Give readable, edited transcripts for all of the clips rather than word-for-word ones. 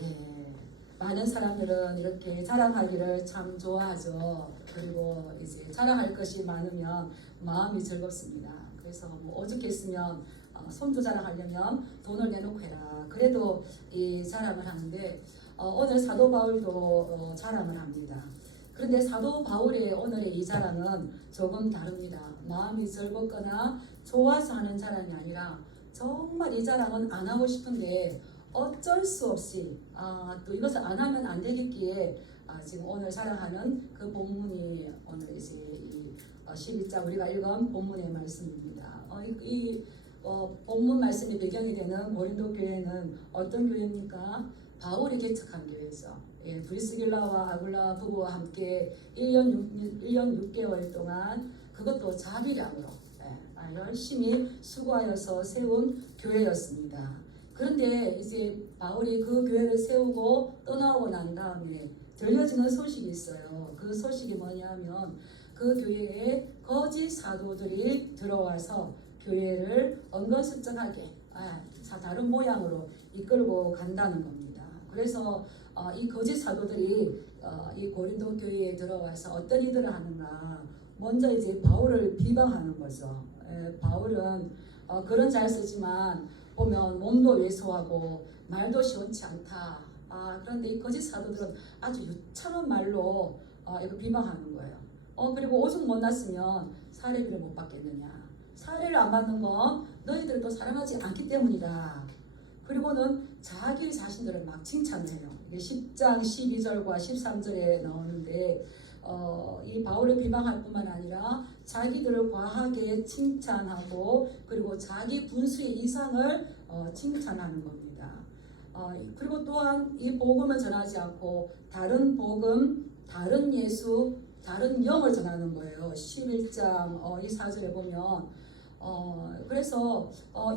예, 많은 사람들은 이렇게 자랑하기를 참 좋아하죠. 그리고 이제 자랑할 것이 많으면 마음이 즐겁습니다. 그래서 뭐 오죽했으면 손주 자랑하려면 돈을 내놓고 해라. 그래도 이 자랑을 하는데 오늘 사도 바울도 자랑을 합니다. 그런데 사도 바울의 오늘의 이 자랑은 조금 다릅니다. 마음이 즐겁거나 좋아서 하는 자랑이 아니라 정말 이 자랑은 안 하고 싶은데 어쩔 수 없이 또 이것을 안 하면 안 되겠기에 지금 오늘 자랑하는 그 본문이 오늘 이제 이 11장 우리가 읽은 본문의 말씀입니다. 본문 말씀이 배경이 되는 고린도 교회는 어떤 교회입니까? 바울이 개척한 교회죠. 예, 브리스길라와 아굴라 부부와 함께 1년 6개월 동안 그것도 자비량으로 열심히 수고하여서 세운 교회였습니다. 그런데 이제 바울이 그 교회를 세우고 떠나오고 난 다음에 들려지는 소식이 있어요. 그 소식이 뭐냐면 그 교회에 거짓 사도들이 들어와서 교회를 은근슬쩍하게 다른 모양으로 이끌고 간다는 겁니다. 그래서 이 거짓 사도들이 이 고린도 교회에 들어와서 어떤 일들을 하는가? 먼저 이제 바울을 비방하는 거죠. 바울은 글은 잘 쓰지만 보면 몸도 왜소하고 말도 시원치 않다. 그런데 이 거짓 사도들은 아주 유창한 말로 이거 비방하는 거예요. 그리고 오죽 못났으면 사례비를 못 받겠느냐. 사례를 안 받는 건 너희들을 또 사랑하지 않기 때문이다. 그리고는 자기 자신들을 막 칭찬을 해요. 이게 10장 12절과 13절에 나오는데 이 바울을 비방할 뿐만 아니라 자기들을 과하게 칭찬하고 그리고 자기 분수의 이상을 칭찬하는 겁니다. 그리고 또한 이 복음을 전하지 않고 다른 복음, 다른 예수, 다른 영을 전하는 거예요. 11장 이 4절에 보면 그래서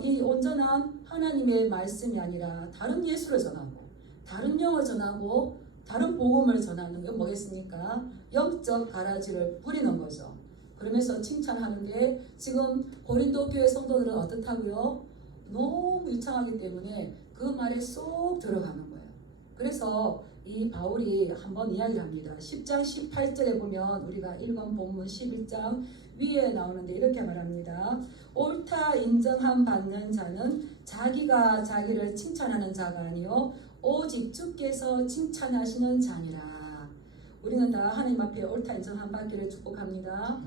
이 온전한 하나님의 말씀이 아니라 다른 예수를 전하고 다른 영을 전하고 다른 복음을 전하는 게 뭐겠습니까? 영적 가라지를 뿌리는 거죠. 그러면서 칭찬하는데 지금 고린도 교회 성도들은 어떻다고요? 너무 유창하기 때문에 그 말에 쏙 들어가는 거예요. 그래서 이 바울이 한번 이야기를 합니다. 10장 18절에 보면 우리가 읽은 본문 11장 위에 나오는데 이렇게 말합니다. 옳다 인정함 받는 자는 자기가 자기를 칭찬하는 자가 아니요 오직 주께서 칭찬하시는 자니라. 우리는 다 하나님 앞에 옳다 인정함 받기를 축복합니다.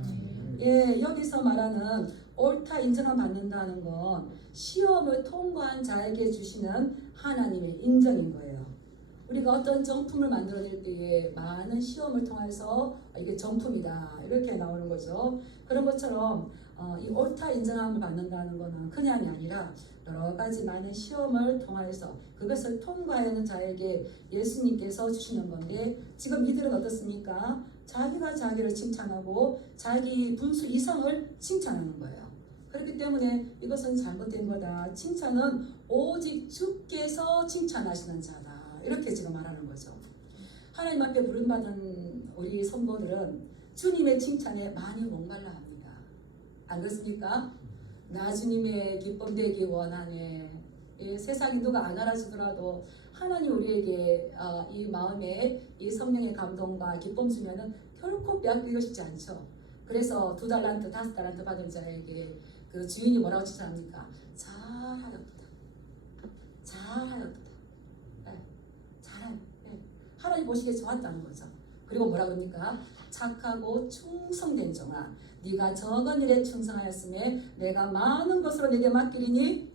예, 여기서 말하는 옳다 인정함 받는다는 건 시험을 통과한 자에게 주시는 하나님의 인정인 거예요. 우리가 어떤 정품을 만들어낼 때에 많은 시험을 통해서 이게 정품이다 이렇게 나오는 거죠. 그런 것처럼 이 옳다 인정함을 받는다는 것은 그냥이 아니라 여러 가지 많은 시험을 통해서 그것을 통과하는 자에게 예수님께서 주시는 건데 지금 이들은 어떻습니까? 자기가 자기를 칭찬하고 자기 분수 이상을 칭찬하는 거예요. 그렇기 때문에 이것은 잘못된 거다. 칭찬은 오직 주께서 칭찬하시는 자다. 이렇게 지금 말하는 거죠. 하나님 앞에 부름받은 우리 성도들은 주님의 칭찬에 많이 목말라 합니다. 안 그렇습니까? 나 주님의 기쁨 되기 원하네. 세상이 누가 안 알아주더라도 하나님 우리에게 이 마음에 이 성령의 감동과 기쁨 주면은 결코 빼앗기고 싶지 않죠. 그래서 2달란트, 5달란트 받은 자에게 그 주인이 뭐라고 칭찬합니까? 잘하였도다. 잘하였도다. 하나님 보시기에 좋았다는 거죠. 그리고 뭐라 그럽니까? 착하고 충성된 종아, 네가 적은 일에 충성하였음에 내가 많은 것으로 네게 맡기리니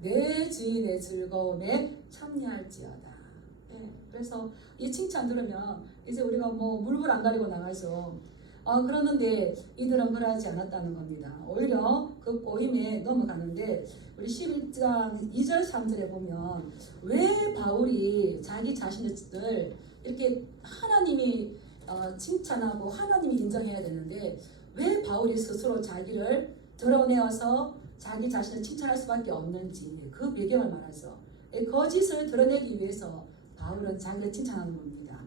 내 주인의 즐거움에 참여할지어다. 그래서 이 칭찬 들으면 이제 우리가 뭐 물불 안 가리고 나가죠. 그러는데 이들은 그러하지 않았다는 겁니다. 오히려 그 꼬임에 넘어가는데 우리 11장 2절 3절에 보면 왜 바울이 자기 자신을 이렇게 하나님이 칭찬하고 하나님이 인정해야 되는데 왜 바울이 스스로 자기를 드러내어서 자기 자신을 칭찬할 수밖에 없는지 그 배경을 말하죠. 거짓을 드러내기 위해서 바울은 자기를 칭찬하는 겁니다.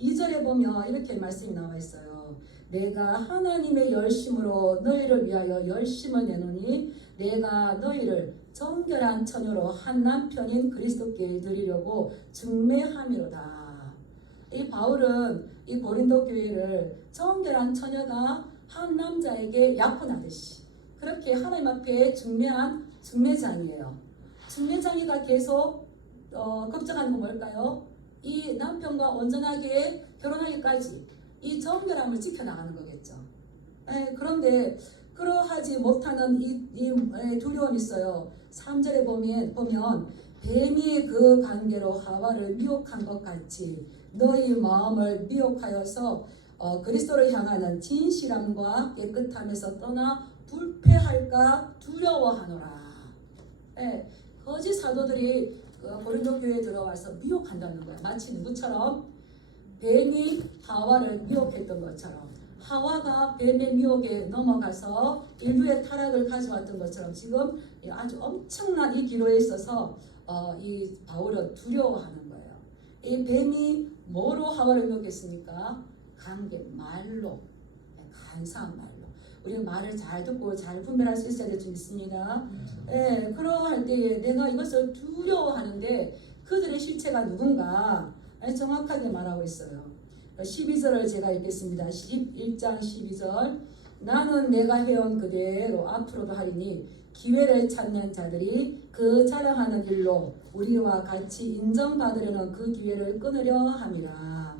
2절에 보면 이렇게 말씀이 나와 있어요. 내가 하나님의 열심으로 너희를 위하여 열심을 내노니 내가 너희를 정결한 처녀로 한 남편인 그리스도께 드리려고 중매함이로다. 이 바울은 이 고린도 교회를 정결한 처녀가 한 남자에게 약혼하듯이 그렇게 하나님 앞에 중매한 중매장이에요. 중매장이가 계속 걱정하는 건 뭘까요? 이 남편과 온전하게 결혼하기까지 이 정결함을 지켜나가는 거겠죠. 그런데 그러하지 못하는 이 두려움이 있어요. 3절에 보면 뱀이 그 관계로 하와를 미혹한 것 같이 너희 마음을 미혹하여서 그리스도를 향하는 진실함과 깨끗함에서 떠나 불패할까 두려워하노라. 거짓 사도들이 고린도 교회에 들어와서 미혹한다는 거야. 마치 누구처럼? 뱀이 하와를 미혹했던 것처럼, 하와가 뱀의 미혹에 넘어가서 인류의 타락을 가져왔던 것처럼 지금 아주 엄청난 이 기로에 있어서 이 바울은 두려워하는 거예요. 이 뱀이 뭐로 하와를 미혹했습니까? 관계, 말로, 간사한 말로. 우리는 말을 잘 듣고 잘 분별할 수 있어야 될 줄 믿습니다. 그러할 때에 내가 이것을 두려워하는데 그들의 실체가 누군가 정확하게 말하고 있어요. 12절을 제가 읽겠습니다. 1장 12절. 나는 내가 해온 그대로 앞으로도 하리니 기회를 찾는 자들이 그 자랑하는 일로 우리와 같이 인정받으려는 그 기회를 끊으려 함이라.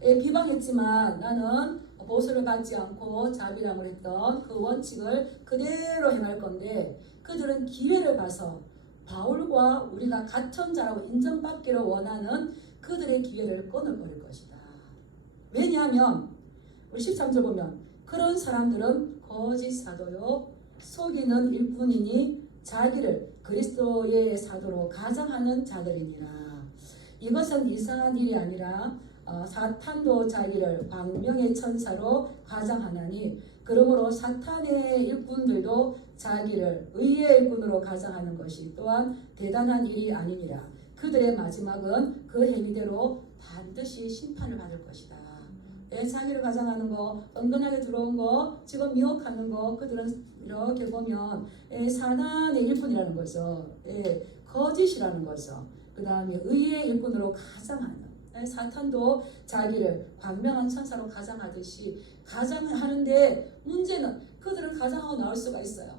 비방했지만 나는 보수를 받지 않고 자비람을 했던 그 원칙을 그대로 행할 건데 그들은 기회를 봐서 바울과 우리가 같은 자라고 인정받기를 원하는 그들의 기회를 끊어버릴 것이다. 왜냐하면 우리 13절 보면 그런 사람들은 거짓 사도요 속이는 일꾼이니 자기를 그리스도의 사도로 가장하는 자들이니라. 이것은 이상한 일이 아니라 사탄도 자기를 광명의 천사로 가장하나니 그러므로 사탄의 일꾼들도 자기를 의의 일꾼으로 가장하는 것이 또한 대단한 일이 아니니라. 그들의 마지막은 그 행위대로 반드시 심판을 받을 것이다. 자기를 가장하는 거, 은근하게 들어온 거, 지금 미혹하는 거, 그들은 이렇게 보면 사단의 일꾼이라는 거죠. 거짓이라는 거죠. 그 다음에 의의 일꾼으로 가장하는. 사탄도 자기를 광명한 천사로 가장하듯이 가장하는데 문제는 그들은 가장하고 나올 수가 있어요.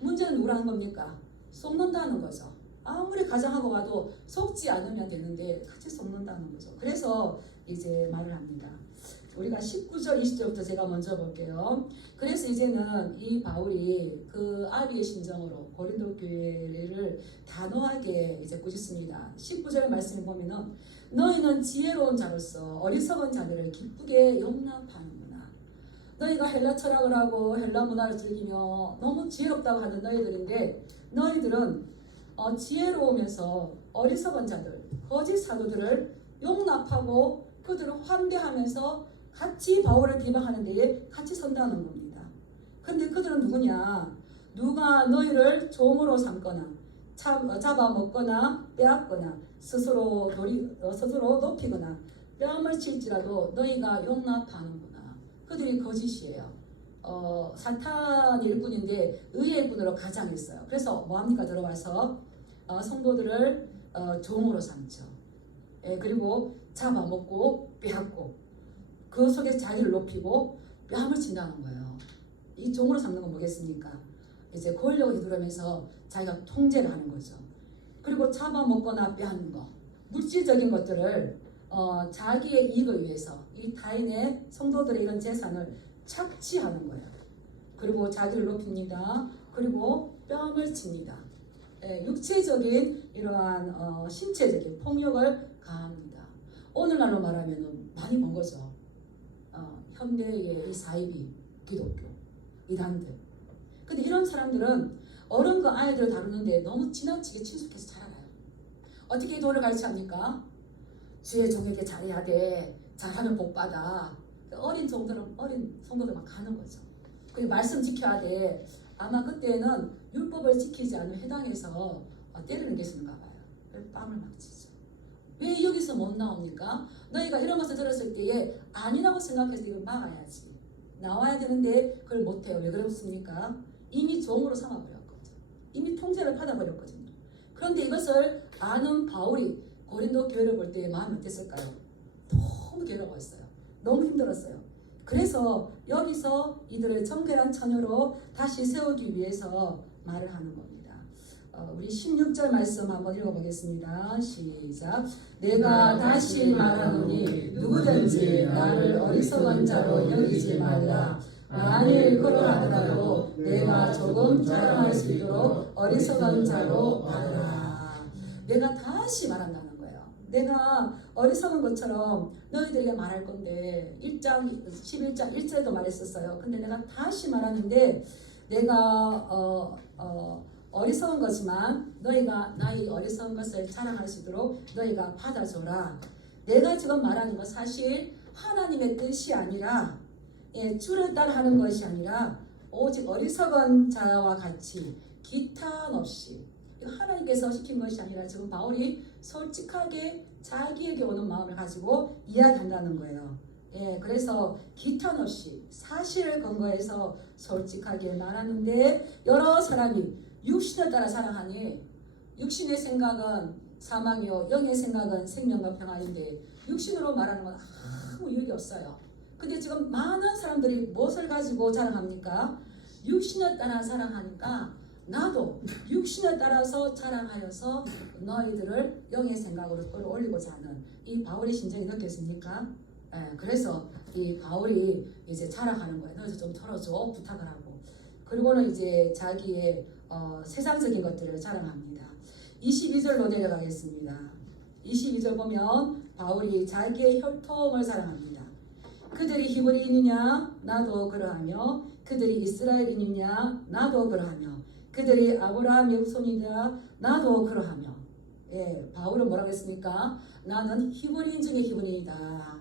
문제는 누구라는 겁니까? 속는다는 거죠. 아무리 가장하고 와도 속지 않으면 되는데 같이 속는다는 거죠. 그래서 이제 말을 합니다. 우리가 19절 20절부터 제가 먼저 볼게요. 그래서 이제는 이 바울이 그 아비의 심정으로 고린도 교회를 단호하게 이제 꾸짖습니다. 19절 말씀을 보면은 너희는 지혜로운 자로서 어리석은 자들을 기쁘게 용납하는구나. 너희가 헬라 철학을 하고 헬라 문화를 즐기며 너무 지혜롭다고 하는 너희들인데 너희들은 지혜로우면서 어리석은 자들, 거짓 사도들을 용납하고 그들을 환대하면서 같이 바울을 비방하는 데에 같이 선다는 겁니다. 근데 그들은 누구냐? 누가 너희를 종으로 삼거나 잡아먹거나 빼앗거나 스스로 높이거나 뺨을 칠지라도 너희가 용납하는구나. 그들이 거짓이에요. 사탄의 일꾼인데 의의 일꾼으로 가장했어요. 그래서 뭐합니까? 들어와서 성도들을 종으로 삼죠. 그리고 잡아먹고 빼앗고 그 속에 자기를 높이고 뺨을 친다는 거예요. 이 종으로 삼는 건 뭐겠습니까? 이제 권력을 휘두르면서 자기가 통제를 하는 거죠. 그리고 잡아먹거나 빼앗는 거, 물질적인 것들을 자기의 이익을 위해서 이 타인의 성도들의 이런 재산을 착취하는 거예요. 그리고 자기를 높입니다. 그리고 뺨을 칩니다. 육체적인 이러한 신체적인 폭력을 가합니다. 오늘날로 말하면 많이 본 거죠. 현대의 이 사이비 기독교 이단들. 근데 이런 사람들은 어른과 아이들을 다루는데 너무 지나치게 친숙해서 잘 알아요. 어떻게 돈을 가르쳐합니까? 주의 종에게 잘해야 돼. 잘하면 복 받아. 어린 성도들만 가는 거죠. 그리고 말씀 지켜야 돼. 아마 그때는 율법을 지키지 않은 회당에서 때리는 게 있었는가 봐요. 뺨을 막 치죠. 왜 여기서 못 나옵니까? 너희가 이런 것을 들었을 때에 아니라고 생각해서 이걸 막아야지. 나와야 되는데 그걸 못해요. 왜 그렇습니까? 이미 종으로 삼아버렸거든요. 이미 통제를 받아버렸거든요. 그런데 이것을 아는 바울이 고린도 교회를 볼 때 마음이 어땠을까요? 너무 괴로웠어요. 너무 힘들었어요. 그래서 여기서 이들을 정결한 처녀로 다시 세우기 위해서 말을 하는 겁니다. 우리 16절 말씀 한번 읽어보겠습니다. 시작. 내가 다시 말하노니 누구든지 나를 어리석은 자로 여기지 말라. 만일 그러하더라도 내가 조금 자랑할 수 있도록 어리석은 자로 받으라. 내가 다시 말한다는 거예요. 내가 어리석은 것처럼 너희들에게 말할 건데 1장 11장 1절에도 말했었어요. 근데 내가 다시 말하는데 내가 어리석은 거지만 너희가 나의 어리석은 것을 자랑할 수 있도록 너희가 받아줘라. 내가 지금 말하는 건 사실 하나님의 뜻이 아니라 주를 따라하는 것이 아니라 오직 어리석은 자와 같이 기탄 없이 하나님께서 시킨 것이 아니라 지금 바울이 솔직하게 자기에게 오는 마음을 가지고 이야기한다는 거예요. 그래서 기탄 없이 사실을 근거해서 솔직하게 말하는데 여러 사람이 육신을 따라 사랑하니 육신의 생각은 사망이요 영의 생각은 생명과 평안인데 육신으로 말하는 건 아무 유익이 없어요. 근데 지금 많은 사람들이 무엇을 가지고 자랑합니까? 육신을 따라 사랑하니까 나도 육신을 따라서 자랑하여서 너희들을 영의 생각으로 끌어올리고자 하는 이 바울의 심정이 느꼈습니까? 그래서 이 바울이 이제 자랑하는 거예요. 너희들 좀 털어줘 부탁을 하고 그리고는 이제 자기의 세상적인 것들을 자랑합니다. 22절로 내려가겠습니다. 22절 보면 바울이 자기의 혈통을 자랑합니다. 그들이 히브리인이냐 나도 그러하며 그들이 이스라엘인이냐 나도 그러하며 그들이 아브라함의 후손이냐 나도 그러하며 바울은 뭐라고 했습니까? 나는 히브리인 중에 히브리인이다.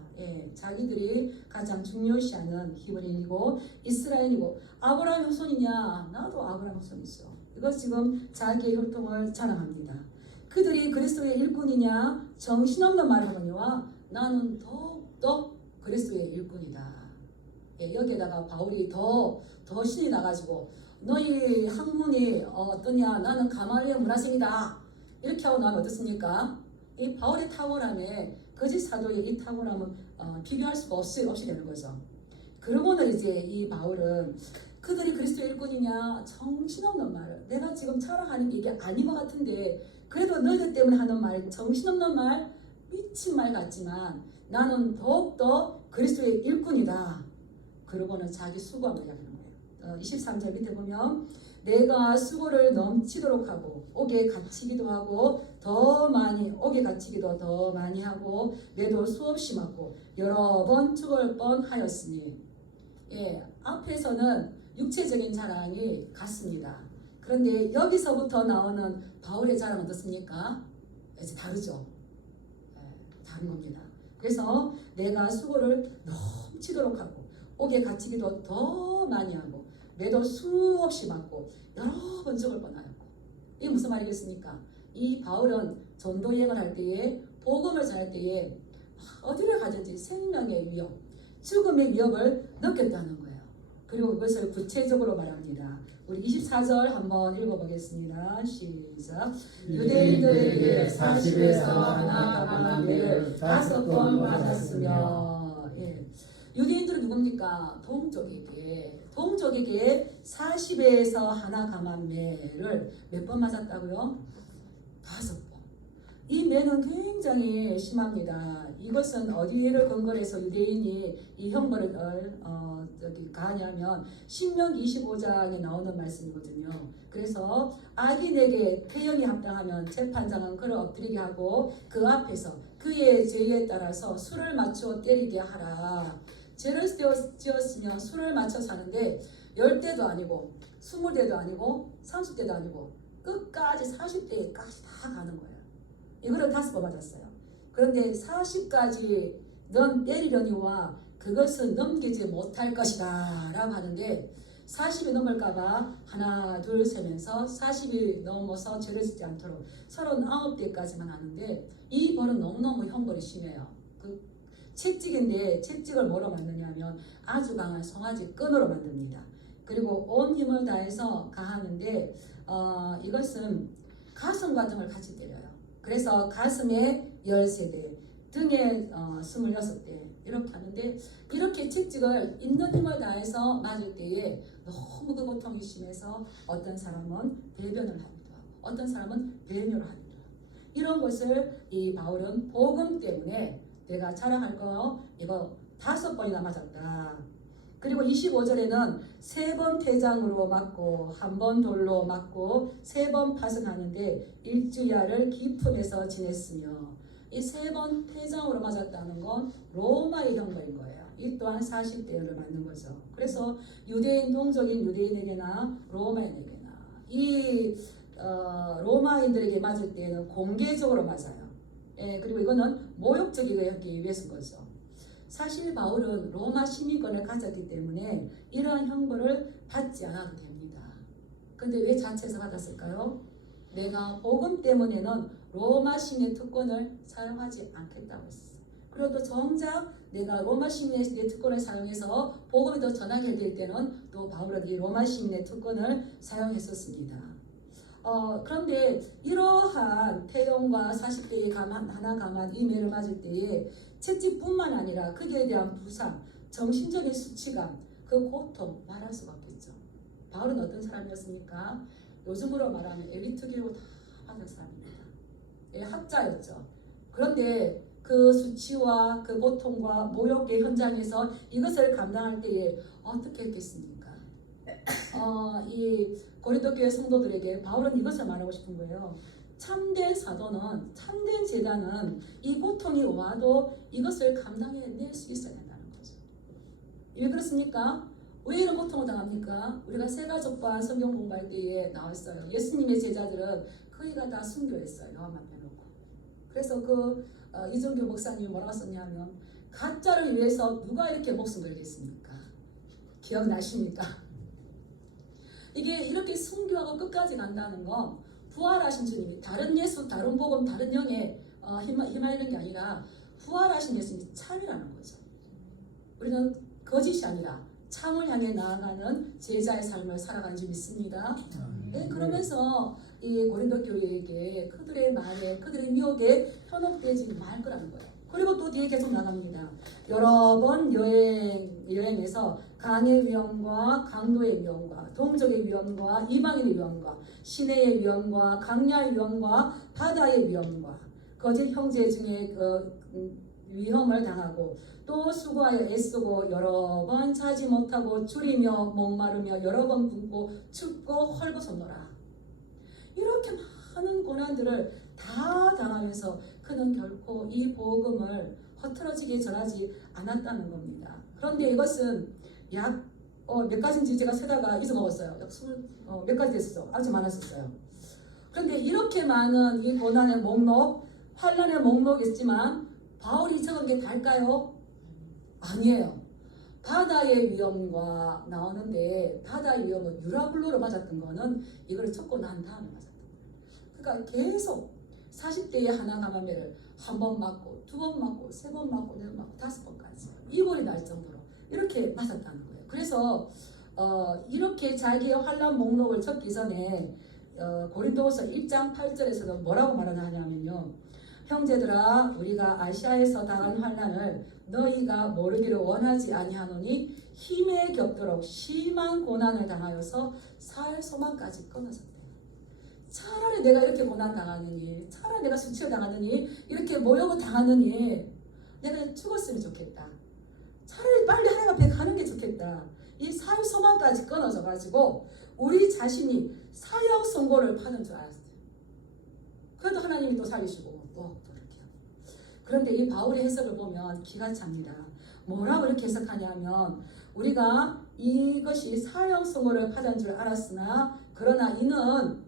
자기들이 가장 중요시하는 히브리인이고 이스라엘이고 아브라함의 후손이냐 나도 아브라함 후손이죠. 이것 지금 자기의 혈통을 자랑합니다. 그들이 그리스도의 일꾼이냐 정신없는 말을 하거니와 나는 더욱더 그리스도의 일꾼이다. 여기에다가 바울이 더 신이 나가지고 너희 학문이 어떠냐 나는 가말리엘 문화생이다 이렇게 하고 나면 어떻습니까? 이 바울의 탁월함에 거짓 사도의 이 탁월함은 비교할 수가 없이 되는 거죠. 그러고는 이제 이 바울은 그들이 그리스도의 일꾼이냐 정신없는 말 내가 지금 자랑하는 게 이게 아닌 것 같은데 그래도 너희들 때문에 하는 말 정신없는 말 미친 말 같지만 나는 더욱더 그리스도의 일꾼이다. 그러고는 자기 수고함을 이야기하는 거예요. 23절 밑에 보면 내가 수고를 넘치도록 하고 옥에 갇히기도 하고 더 많이 옥에 갇히기도 더 많이 하고 매도 수없이 맞고 여러 번 죽을 뻔하였으니 앞에서는 육체적인 자랑이 같습니다. 그런데 여기서부터 나오는 바울의 자랑은 어떻습니까? 이제 다르죠. 다른 겁니다. 그래서 내가 수고를 넘치도록 하고 옥에 갇히기도 더 많이 하고 매도 수없이 맞고 여러 번 죽을 뻔하였고 이게 무슨 말이겠습니까? 이 바울은 전도 여행을 할 때에 복음을 전할 때에 어디를 가든지 생명의 위협, 죽음의 위협을 느꼈다는 거예요. 그리고 그것을 구체적으로 말합니다. 우리 24절 한번 읽어보겠습니다. 시작. 유대인들에게 40에서 하나 가만매를 5번 맞았으며 유대인들은 누굽니까? 동족에게 40에서 하나 가만매를 몇 번 맞았다고요? 5번. 이 매는 굉장히 심합니다. 이것은 어디를 근거로 해서 유대인이 이 형벌을 가하냐면 신명기 25장에 나오는 말씀이거든요. 그래서 악인에게 태형이 합당하면 재판장은 그를 엎드리게 하고 그 앞에서 그의 죄에 따라서 수를 맞추어 때리게 하라. 죄를 지었으면 수를 맞춰서 하는데 10대도 아니고 20대도 아니고 30대도 아니고 끝까지 40대까지 다 가는 거예요. 이거를 5번 맞았어요. 그런데 40까지 넌 때리려니와 그것은 넘기지 못할 것이다 라고 하는데 40이 넘을까봐 하나 둘 세면서 40이 넘어서 죄를 짓지 않도록 39대까지만 하는데 이 벌은 너무너무 형벌이 심해요. 그 채찍인데 채찍을 뭐로 만드냐면 아주 강한 송아지 끈으로 만듭니다. 그리고 온 힘을 다해서 가하는데 이것은 가슴과 등을 같이 때려요. 그래서 가슴에 13대, 등에 26대 이렇게 하는데, 이렇게 채찍을 있는 힘을 다해서 맞을 때에 너무 그 고통이 심해서 어떤 사람은 대변을 하기도 하고 어떤 사람은 배뇨를 하기도 하고, 이런 것을 이 바울은 복음 때문에 내가 자랑할 거 이거 5번이나 맞았다. 그리고 25절에는 3번 태장으로 맞고 1번 돌로 맞고 3번 파선하는데 일주야를 기품에서 지냈으며, 이 3번 태장으로 맞았다는 건 로마의 형벌인 거예요. 이 또한 40대를 맞는 거죠. 그래서 유대인, 동족인 유대인에게나 로마인에게나 이 로마인들에게 맞을 때는 공개적으로 맞아요. 예, 그리고 이거는 모욕적이기 위해서인 거죠. 사실 바울은 로마 시민권을 가졌기 때문에 이러한 형벌을 받지 않아도 됩니다. 근데 왜 자체에서 받았을까요? 내가 복음 때문에는 로마 시민의 특권을 사용하지 않겠다고 했어요. 그리고 또 정작 내가 로마 시민의 특권을 사용해서 복음을 더 전하게 될 때는 또 바울은 이 로마 시민의 특권을 사용했었습니다. 그런데 이러한 태형과 40대의 하나 감한 이매를 맞을 때에 채찍뿐만 아니라 거기에 대한 부상, 정신적인 수치감, 그 고통 말할 수가 없겠죠. 바울은 어떤 사람이었습니까? 요즘으로 말하면 엘리트 교육을 다 받은 사람입니다. 예, 학자였죠. 그런데 그 수치와 그 고통과 모욕의 현장에서 이것을 감당할 때에 어떻게 했겠습니까? 이 고린도 교회 성도들에게 바울은 이것을 말하고 싶은 거예요. 참된 사도는, 참된 제자는 이 고통이 와도 이것을 감당해낼 수 있어야 된다는 거죠. 왜 그렇습니까? 왜 이런 고통을 당합니까? 우리가 세가족반 성경 공부할 때에 나왔어요. 예수님의 제자들은 거의가 다 순교했어요. 요한만 빼놓고. 그래서 이종규 목사님이 뭐라고 썼냐면, 가짜를 위해서 누가 이렇게 목숨 걸겠습니까? 기억나십니까? 이게 이렇게 순교하고 끝까지 간다는 건 부활하신 주님이 다른 예수, 다른 복음, 다른 영에 휘말리는 게 아니라 부활하신 예수님이 참이라는 거죠. 우리는 거짓이 아니라 참을 향해 나아가는 제자의 삶을 살아가는 줄 믿습니다. 네, 그러면서 이 고린도 교회에게 그들의 말에, 그들의 미혹에 현혹되지 말 거라는 거예요. 그리고 또 뒤에 계속 나갑니다. 여러 번 여행에서 강의 위험과 강도의 위험과 동족의 위험과 이방인의 위험과 시내의 위험과 강야의 위험과 바다의 위험과 거짓 형제 중에 위험을 당하고 또 수고하여 애쓰고 여러 번 자지 못하고 줄이며 목마르며 여러 번 굶고 춥고 헐벗었노라. 이렇게 많은 고난들을 다 당하면서 그는 결코 이 복음을 허틀어지게 전하지 않았다는 겁니다. 그런데 이것은 약 몇 가지인지 제가 세다가 잊어먹었어요. 약 20몇 가지 됐었죠. 아주 많았었어요. 그런데 이렇게 많은 이 고난의 목록, 환난의 목록이 있지만 바울이 적은 게 달까요? 아니에요. 바다의 위험과 나오는데, 바다의 위험은 유라굴로로 맞았던 거는 이걸 쳤고 난 다음에 맞았던 거예요. 그러니까 계속 40대의 하나 감함매를 한 번 맞고, 2번 맞고, 3번 맞고, 4번 맞고, 5번까지 이골이 날 정도로 이렇게 맞았다는 거예요. 그래서 이렇게 자기의 환난 목록을 적기 전에 고린도후서 1장 8절에서는 뭐라고 말하냐면요, 형제들아, 우리가 아시아에서 당한 환난을 너희가 모르기를 원하지 아니하노니 힘에 겹도록 심한 고난을 당하여서 살 소망까지 끊어졌대. 차라리 내가 이렇게 고난 당하느니, 차라리 내가 수치를 당하느니, 이렇게 모욕을 당하느니 내가 죽었으면 좋겠다. 차라리 빨리 하나님 앞에 가는 게 좋겠다. 이 살 소망까지 끊어져 가지고 우리 자신이 사형 선고를 받는 줄 알았어요. 그래도 하나님이 또 살리시고 또 이렇게. 그런데 이 바울의 해석을 보면 기가 찹니다. 뭐라고 이렇게 해석하냐면, 우리가 이것이 사형 선고를 받은 줄 알았으나 그러나 이는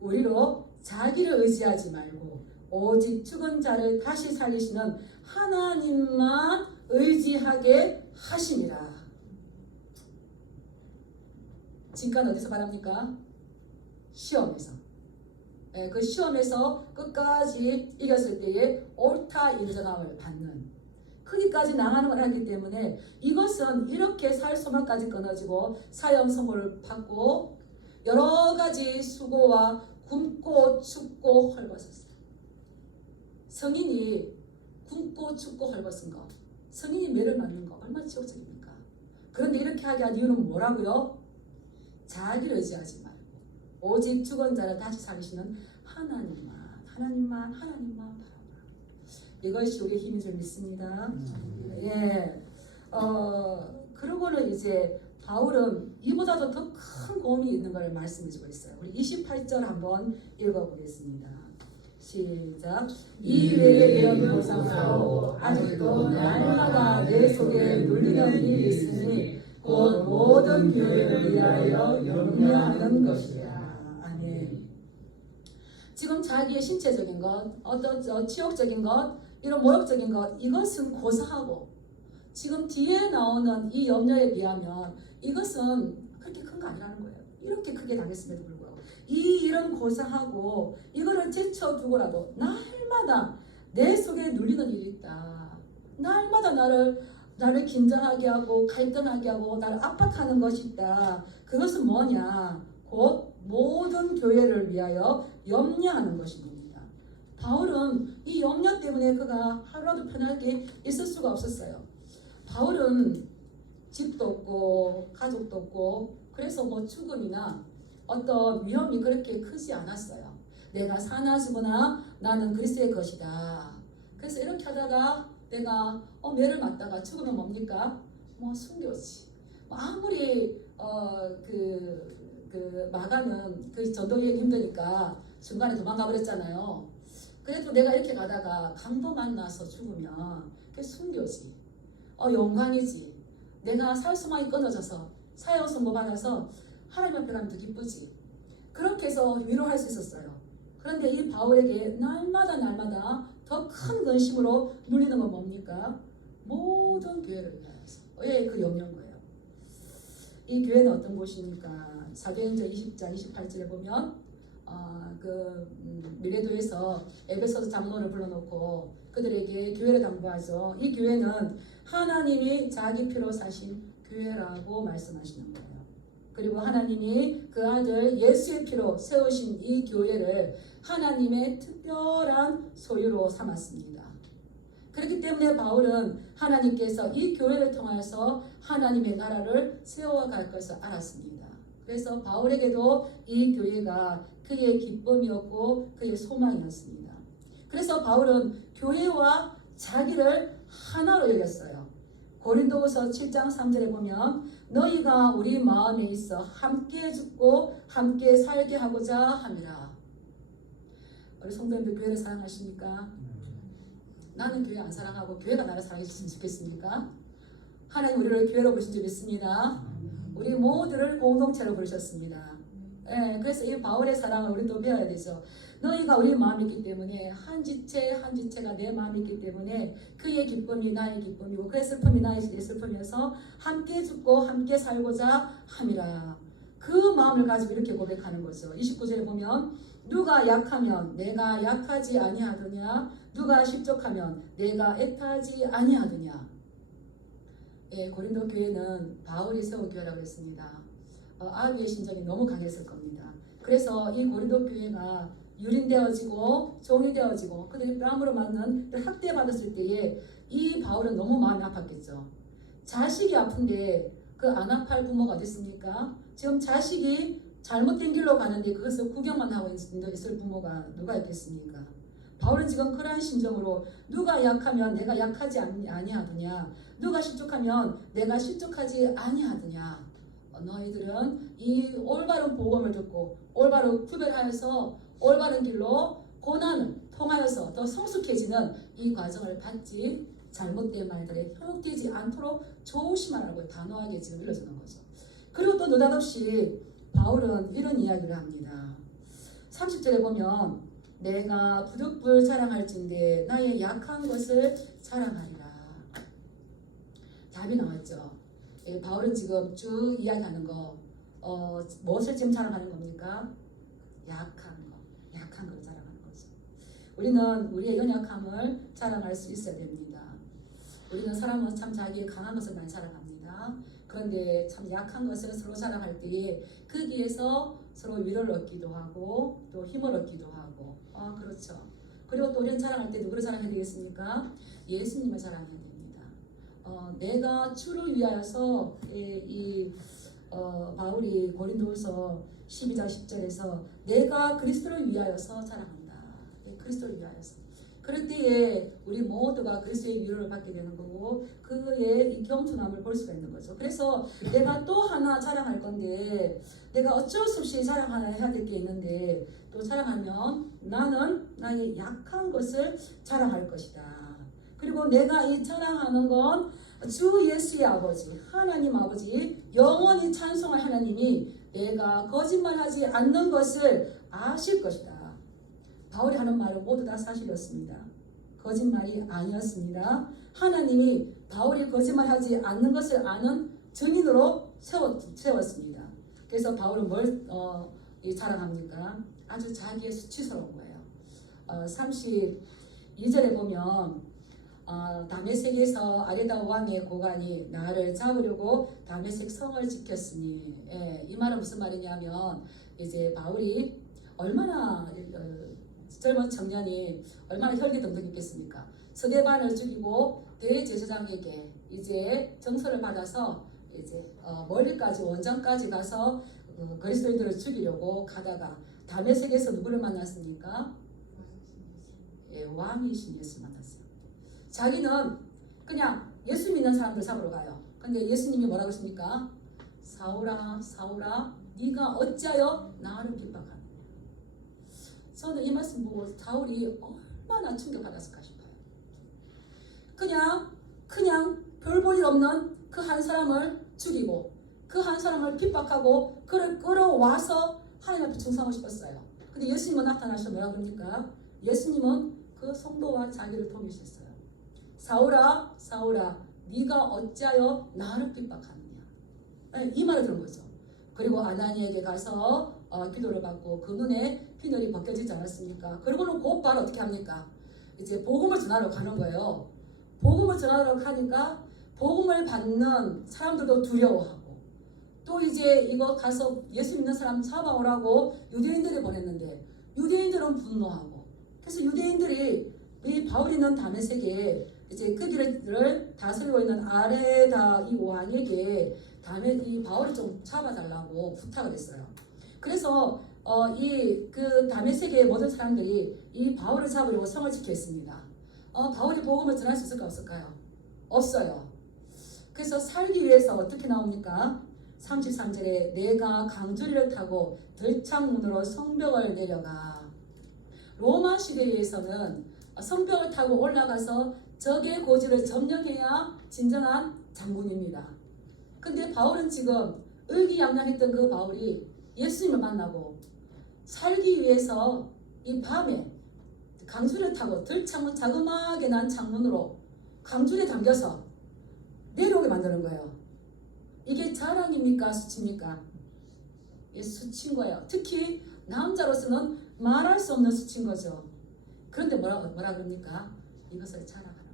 우리로 자기를 의지하지 말고 오직 죽은 자를 다시 살리시는 하나님만 의지하게 하심이라. 지금까지 어디서 말합니까? 시험에서. 그 시험에서 끝까지 이겼을 때에 옳다 인정함을 받는, 거기까지 나가는 걸 하기 때문에 이것은 이렇게 살 소망까지 끊어지고 사형 선고를 받고 여러 가지 수고와 굶고 춥고 헐벗었어요. 성인이 굶고 춥고 헐벗은 거, 성인이 매를 맞는 거 얼마나 지옥적입니까? 그런데 이렇게 하게 한 이유는 뭐라고요? 자기를 의지하지 말고 오직 죽은 자를 다시 살리시는 하나님만 바라보라. 이것이 우리의 힘인 줄 믿습니다. 예. 그러고는 이제 바울은 이보다도 더 큰 고민이 있는 것을 말씀해주고 있어요. 우리 28절 한번 읽어보겠습니다. 시작. 이 외에 이런 고상하고 아직도 날마다 내 속에 눌리는 일이 있으니 곧 모든 교회를 위하여 염려하는 것이야. 아멘. 지금 자기의 신체적인 것, 어떤 치욕적인 것, 이런 모욕적인 것, 이것은 고사하고 지금 뒤에 나오는 이 염려에 비하면 이것은 그렇게 큰 거 아니라는 거예요. 이렇게 크게 당했음에도 불구하고 이런 고사하고 이거를 제쳐두고라도 날마다 내 속에 눌리는 일이 있다. 날마다 나를 긴장하게 하고 갈등하게 하고 나를 압박하는 것이 있다. 그것은 뭐냐? 곧 모든 교회를 위하여 염려하는 것입니다. 바울은 이 염려 때문에 그가 하루라도 편하게 있을 수가 없었어요. 바울은 집도 없고 가족도 없고 그래서 뭐 죽음이나 어떤 위험이 그렇게 크지 않았어요. 내가 사나 죽으나 나는 그리스도의 것이다. 그래서 이렇게 하다가 내가 매를 맞다가 죽으면 뭡니까? 뭐 순교지. 아무리 마가는 그 전도여행 힘드니까 중간에 도망가 버렸잖아요. 그래도 내가 이렇게 가다가 강도 만나서 죽으면 그게 순교지. 영광이지. 내가 살 수만이 끊어져서 사형 선고 받아서 하나님 앞에 가면 더 기쁘지. 그렇게 해서 위로할 수 있었어요. 그런데 이 바울에게 날마다 더 큰 근심으로 눌리는 건 뭡니까? 모든 교회를 위하여서. 왜 그 염려인 거예요? 이 교회는 어떤 곳입니까? 사도행전 20장 28절에 보면 미레도에서 에베소서 장로를 불러놓고 그들에게 교회를 당부하죠. 이 교회는 하나님이 자기 피로 사신 교회라고 말씀하시는 거예요. 그리고 하나님이 그 아들 예수의 피로 세우신 이 교회를 하나님의 특별한 소유로 삼았습니다. 그렇기 때문에 바울은 하나님께서 이 교회를 통해서 하나님의 나라를 세워갈 것을 알았습니다. 그래서 바울에게도 이 교회가 그의 기쁨이었고 그의 소망이었습니다. 그래서 바울은 교회와 자기를 하나로 여겼어요. 고린도후서 7장 3절에 보면 너희가 우리 마음에 있어 함께 죽고 함께 살게 하고자 함이라. 우리 성도님들 교회를 사랑하십니까? 나는 교회 안 사랑하고 교회가 나를 사랑해줬으면 좋겠습니까? 하나님 우리를 교회로 부르신 줄 믿습니다. 우리 모두를 공동체로 부르셨습니다. 그래서 이 바울의 사랑을 우리 또 배워야 되죠. 너희가 우리 마음이 있기 때문에 한 지체가 내 마음이 있기 때문에 그의 기쁨이 나의 기쁨이고 그의 슬픔이 나의 슬픔이어서 함께 죽고 함께 살고자 함이라. 그 마음을 가지고 이렇게 고백하는 거죠. 29절에 보면 누가 약하면 내가 약하지 아니하더냐 누가 실족하면 내가 애타지 아니하더냐. 고린도 교회는 바울이 세운 교회라고 했습니다. 아비의 신정이 너무 강했을 겁니다. 그래서 이 고린도 교회가 유린되어지고 종이 되어지고 그들이 뺨으로 맞는 학대받았을 때에 이 바울은 너무 마음이 아팠겠죠. 자식이 아픈데 그 안 아파할 부모가 어디 있습니까? 지금 자식이 잘못된 길로 가는데 그것을 구경만 하고 있을 부모가 누가 있겠습니까? 바울은 지금 그러한 심정으로 누가 약하면 내가 약하지 아니하더냐 누가 실족하면 내가 실족하지 아니하더냐. 너희들은 이 올바른 복음을 듣고 올바른 구별하여서 올바른 길로 고난을 통하여서 더 성숙해지는 이 과정을 받지 잘못된 말들에 현혹되지 않도록 조심하라고 단호하게 지금 일러주는 거죠. 그리고 또 느닷없이 바울은 이런 이야기를 합니다. 30절에 보면 내가 부득불 자랑할진대 나의 약한 것을 자랑하리라. 답이 나왔죠. 바울은 지금 쭉 이야기하는 거 무엇을 지금 자랑하는 겁니까? 약한 걸 자랑하는 거죠. 우리는 우리의 연약함을 자랑할 수 있어야 됩니다. 우리는 사람은 참 자기의 강한 것을 많이 자랑합니다. 그런데 참 약한 것을 서로 자랑할 때에 거기에서 서로 위로를 얻기도 하고 또 힘을 얻기도 하고 그렇죠. 그리고 또 우리는 자랑할 때 누구를 자랑해야 되겠습니까? 예수님을 자랑해야 됩니다. 내가 주를 위하여서 바울이 고린도후서 12장 10절에서 내가 그리스도를 위하여서 자랑한다. 그리스도를 위하여서. 그럴 때에 우리 모두가 그리스도의 위로를 받게 되는 거고 그의 이 겸손함을 볼 수가 있는 거죠. 그래서 내가 또 하나 자랑할 건데 내가 어쩔 수 없이 자랑해야 될 게 있는데 또 자랑하면 나는 나의 약한 것을 자랑할 것이다. 그리고 내가 이 자랑하는 건 주 예수의 아버지 하나님 아버지 영원히 찬송할 하나님이 내가 거짓말하지 않는 것을 아실 것이다. 바울이 하는 말은 모두 다 사실이었습니다. 거짓말이 아니었습니다. 하나님이 바울이 거짓말하지 않는 것을 아는 증인으로 세웠습니다. 그래서 바울은 뭘 자랑합니까? 아주 자기의 수치스러운 거예요. 32절에 보면 다메섹에서 아레다 왕의 고관이 나를 잡으려고 다메섹 성을 지켰으니 이 말은 무슨 말이냐면 이제 바울이 얼마나 젊은 청년이 얼마나 혈기등등했겠습니까? 스데반을 죽이고 대제사장에게 이제 정서를 받아서 이제 멀리까지 원정까지 가서 그리스도인들을 죽이려고 가다가 다메섹에서 누구를 만났습니까? 왕이신 예수 만났어요. 자기는 그냥 예수 믿는 사람들 잡으러 가요. 근데 예수님이 뭐라고 하십니까? 사울아 사울아 네가 어찌하여 나를 핍박하느냐. 저는 이 말씀 보고 사울이 얼마나 충격받았을까 싶어요. 그냥 별 볼 일 없는 그 한 사람을 죽이고 그 한 사람을 핍박하고 그를 끌어와서 하나님 앞에 충성하고 싶었어요. 근데 예수님은 나타나셔서 뭐라 그럽니까? 예수님은 그 성도와 자기를 통일했어요. 사울아 사울아 네가 어찌하여 나를 핍박하느냐. 이 말을 들은 거죠. 그리고 아나니에게 가서 기도를 받고 그 눈에 휘늘이 벗겨지지 않았습니까? 그리고는 곧바로 어떻게 합니까? 이제 복음을 전하러 가는 거예요. 복음을 전하러 가니까 복음을 받는 사람들도 두려워하고 또 이제 이거 가서 예수 믿는 사람 잡아오라고 유대인들이 보냈는데 유대인들은 분노하고 그래서 유대인들이 이 바울이 있는 다메섹에 이제 그 길을 다스리고 있는 아레다 이 왕에게 이 바울을 좀 잡아달라고 부탁을 했어요. 그래서 그 다메섹의 모든 사람들이 이 바울을 잡으려고 성을 지켰습니다. 바울이 복음을 전할 수 있을까 없을까요? 없어요. 그래서 살기 위해서 어떻게 나옵니까? 33절에 내가 강주리를 타고 들창문으로 성벽을 내려가. 로마 시대에서는 성벽을 타고 올라가서 적의 고지를 점령해야 진정한 장군입니다. 근데 바울은 지금 의기양양했던 그 바울이 예수님을 만나고 살기 위해서 이 밤에 강줄을 타고 들창문 자그마하게 난 창문으로 강줄에 담겨서 내려오게 만드는 거예요. 이게 자랑입니까? 수치입니까? 이게 수치인 거예요. 특히 남자로서는 말할 수 없는 수치인 거죠. 그런데 뭐라 그럽니까? 이것을 자랑하는 거예요.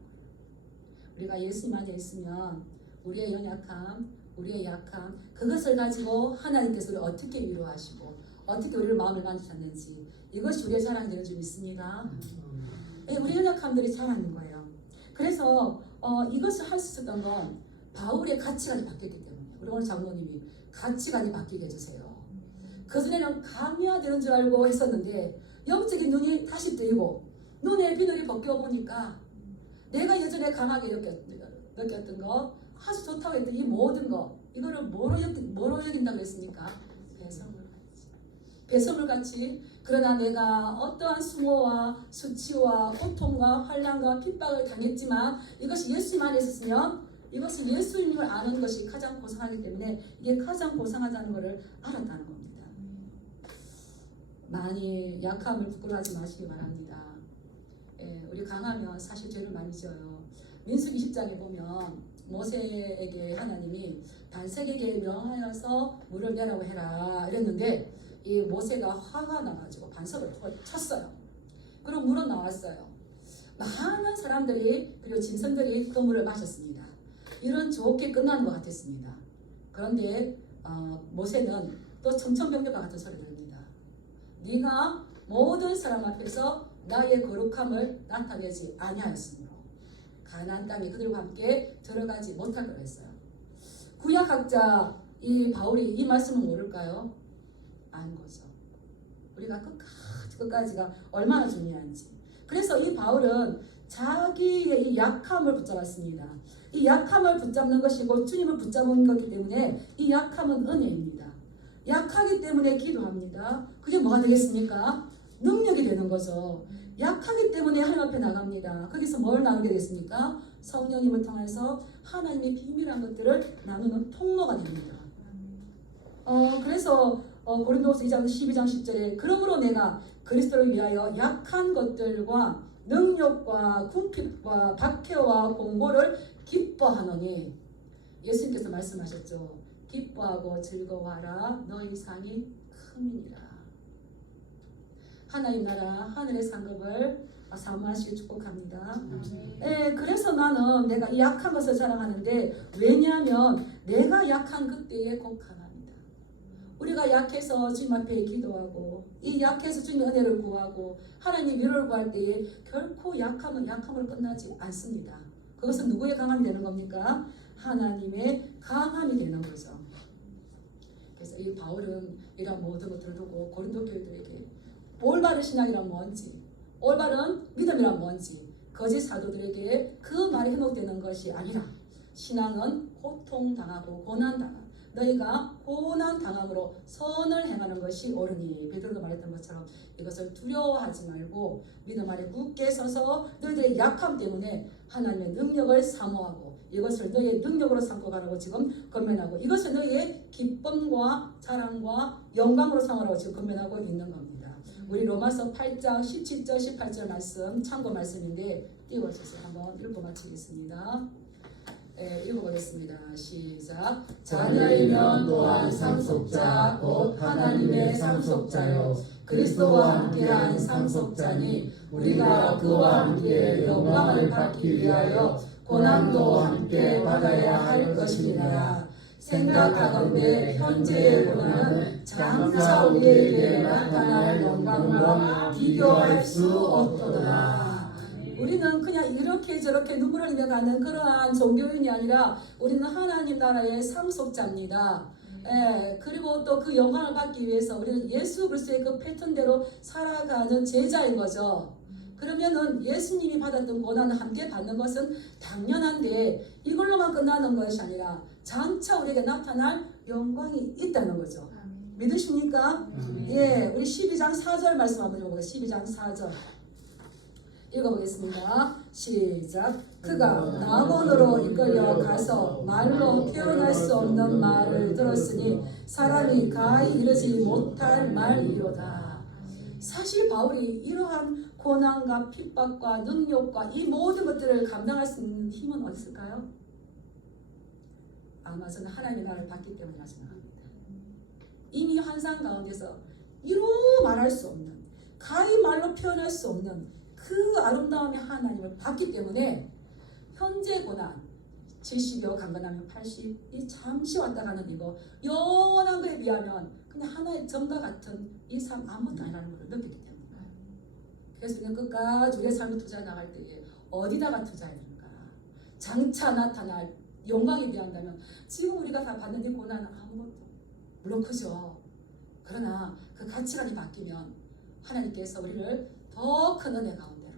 우리가 예수님 안에 있으면 우리의 연약함, 우리의 약함 그것을 가지고 하나님께서 우리를 어떻게 위로하시고 어떻게 우리를 마음을 만지셨는지 이것이 우리의 자랑이 되는 줄 믿습니다. 우리 연약함들이 자랑인 거예요. 그래서 이것을 할 수 있었던 건 바울의 가치관이 바뀌었기 때문에 우리 오늘 장로님이 가치관이 바뀌게 해주세요. 그전에는 강해야 되는 줄 알고 했었는데 영적인 눈이 다시 뜨이고 눈의 비늘이 벗겨보니까 내가 예전에 강하게 느꼈던 거 아주 좋다고 했던 이 모든 거 이거를 뭐로 여긴다고 했습니까? 배설물같이 그러나 내가 어떠한 수모와 수치와 고통과 환난과 핍박을 당했지만 이것이 예수님 안에 있었으면 이것은 예수님을 아는 것이 가장 고상하기 때문에 이게 가장 고상하다는 것을 알았다는 겁니다. 많이 약함을 부끄러워하지 마시기 바랍니다. 우리 강하면 사실 죄를 많이 지어요. 민수기 10장에 보면 모세에게 하나님이 반석에게 명하여서 물을 내라고 해라 이랬는데 이 모세가 화가 나가지고 반석을 쳤어요. 그럼 물은 나왔어요. 많은 사람들이 그리고 짐승들이 그 물을 마셨습니다. 이런 좋게 끝나는 것 같았습니다. 그런데 모세는 또 청천벽력과 같은 소리 들립니다. 네가 모든 사람 앞에서 나의 거룩함을 나타내지 아니하였으므로 가나안 땅에 그들과 함께 들어가지 못할 거라 했어요. 구약학자 이 바울이 이 말씀을 모를까요? 아는 거죠. 우리가 끝까지가 얼마나 중요한지. 그래서 이 바울은 자기의 이 약함을 붙잡았습니다. 이 약함을 붙잡는 것이고 주님을 붙잡은 것이기 때문에 이 약함은 은혜입니다. 약하기 때문에 기도합니다. 그게 뭐가 되겠습니까? 능력이 되는 거죠. 약하기 때문에 하나님 앞에 나갑니다. 거기서 뭘 나누게 됐습니까? 성령님을 통해서 하나님의 비밀한 것들을 나누는 통로가 됩니다. 그래서 고린도후서 2장 12장 10절에 그러므로 내가 그리스도를 위하여 약한 것들과 능력과 궁핍과 박해와 공고를 기뻐하노니 예수님께서 말씀하셨죠. 기뻐하고 즐거워하라 너희 상이 큼이니라. 하나님 나라 하늘의 상급을 사모하시기 축복합니다. 그래서 나는 내가 이 약한 것을 자랑하는데 왜냐하면 내가 약한 그때에 곧 강합니다. 우리가 약해서 주님 앞에 기도하고 이 약해서 주님의 은혜를 구하고 하나님 위로를 구할 때에 결코 약함은 약함으로 끝나지 않습니다. 그것은 누구의 강함이 되는 겁니까? 하나님의 강함이 되는 거죠. 그래서 이 바울은 이런 모든 것들을 두고 고린도 교회들에게 올바른 신앙이란 뭔지, 올바른 믿음이란 뭔지 거짓 사도들에게 그 말이 현혹되는 것이 아니라 신앙은 고통당하고 고난당하고 너희가 고난당함으로 선을 행하는 것이 옳으니 베드로가 말했던 것처럼 이것을 두려워하지 말고 믿음 아래 굳게 서서 너희들의 약함 때문에 하나님의 능력을 사모하고 이것을 너희의 능력으로 삼고 가라고 지금 권면하고 이것을 너희의 기쁨과 자랑과 영광으로 삼으라고 지금 권면하고 있는 겁니다. 우리 로마서 8장 17절 18절 말씀 참고 말씀인데 띄워주세요. 한번 읽고 마치겠습니다. 읽어보겠습니다. 시작. 자녀이면 또한 상속자 곧 하나님의 상속자요 그리스도와 함께한 상속자니 우리가 그와 함께 영광을 받기 위하여 고난도 함께 받아야 할 것입니다. 생각하건대 현재의 고난은 장차 우리에게 나타날 영광과 비교할 수 없도다. 우리는 그냥 이렇게 저렇게 눈물을 흘려가는 그러한 종교인이 아니라 우리는 하나님 나라의 상속자입니다. 그리고 또 그 영광을 받기 위해서 우리는 예수 그리스도의 그 패턴대로 살아가는 제자인 거죠. 그러면은 예수님이 받았던 고난을 함께 받는 것은 당연한데 이걸로만 끝나는 것이 아니라 장차 우리에게 나타날 영광이 있다는 거죠. 믿으십니까? 우리 12장 4절 말씀 한번 읽어보겠습니다. 12장 4절 읽어보겠습니다. 시작. 그가 낙원으로 이끌려 가서 말로 표현할 수 없는 말을 들었으니 사람이 가히 이르지 못할 말이로다. 사실 바울이 이러한 고난과 핍박과 능력과 이 모든 것들을 감당할 수 있는 힘은 어디 있을까요? 아마 저는 하나님의 나라를 받기 때문이라 생각합니다. 이미 환상 가운데서 이루 말할 수 없는 가히 말로 표현할 수 없는 그 아름다움의 하나님을 받기 때문에 현재 고난 70여 강건하면 80이 잠시 왔다 가는 이거 영원한 거에 비하면 그냥 하나의 점과 같은 이 삶 아무것도 아니라는 것을 느끼기 때문에 그래서 우리는 끝까지 우리의 삶을 투자해 나갈 때에 어디다가 투자해야 되는가 장차 나타날 영광에 비한다면 지금 우리가 다 받는 이 고난은 아무것도 물론 크죠. 그러나 그 가치관이 바뀌면 하나님께서 우리를 더 큰 은혜 가운데로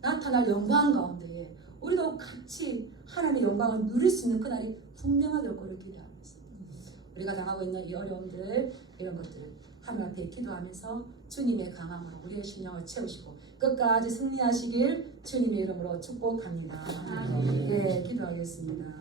나타날 영광 가운데에 우리도 같이 하나님의 영광을 누릴 수 있는 그날이 분명하게 올 것을 기대하고 있습니다. 우리가 당하고 있는 이 어려움들 이런 것들 하나님 앞에 기도하면서 주님의 강함으로 우리의 심령을 채우시고 끝까지 승리하시길 주님의 이름으로 축복합니다. 기도하겠습니다.